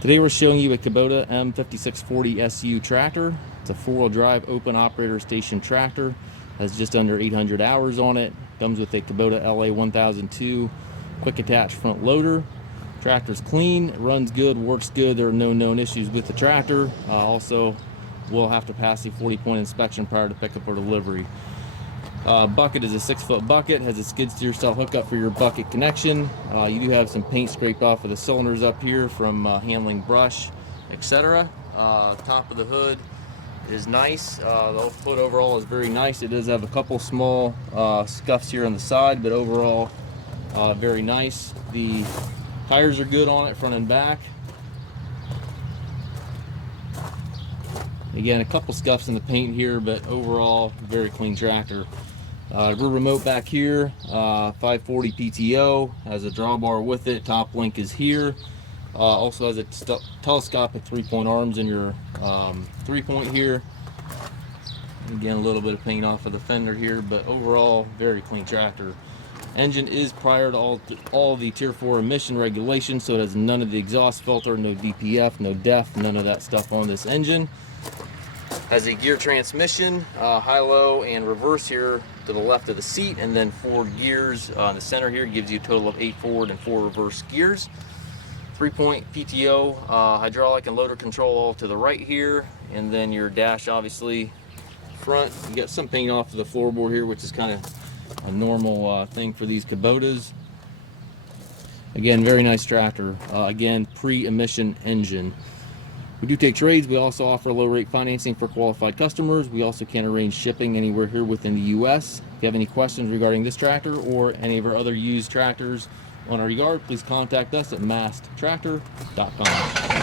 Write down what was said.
Today we're showing you a Kubota M5640 SU tractor. It's a four-wheel drive open operator station tractor. Has just under 800 hours on it. Comes with a Kubota LA 1002 quick attach front loader. Tractor's clean, it runs good, works good. There are no known issues with the tractor. Also, we'll have to pass the 40-point inspection prior to pickup or delivery. Bucket is a 6-foot bucket, has a skid steer style hookup for your bucket connection. You do have some paint scraped off of the cylinders up here from handling brush, etc. Top of the hood is nice. The hood overall is very nice. It does have a couple small scuffs here on the side, but overall very nice. The tires are good on it, front and back. Again, a couple scuffs in the paint here, but overall very clean tractor. Rear remote back here, 540 PTO, has a drawbar with it. Top link is here. Also has a telescopic 3-point arms in your 3-point here. Again, a little bit of paint off of the fender here, but overall very clean tractor. Engine is prior to all the Tier 4 emission regulations, so it has none of the exhaust filter, no DPF, no DEF, none of that stuff on this engine. Has a gear transmission, high-low and reverse here to the left of the seat, and then 4 gears in the center here. Gives you a total of 8 forward and 4 reverse gears. 3-point PTO, hydraulic and loader control all to the right here, and then your dash obviously front. You got some paint off of the floorboard here, which is kind of a normal thing for these Kubotas. Again, very nice tractor. Again, pre-emission engine. We do take trades. We also offer low rate financing for qualified customers. We also can arrange shipping anywhere here within the US. If you have any questions regarding this tractor or any of our other used tractors on our yard, please contact us at masttractor.com.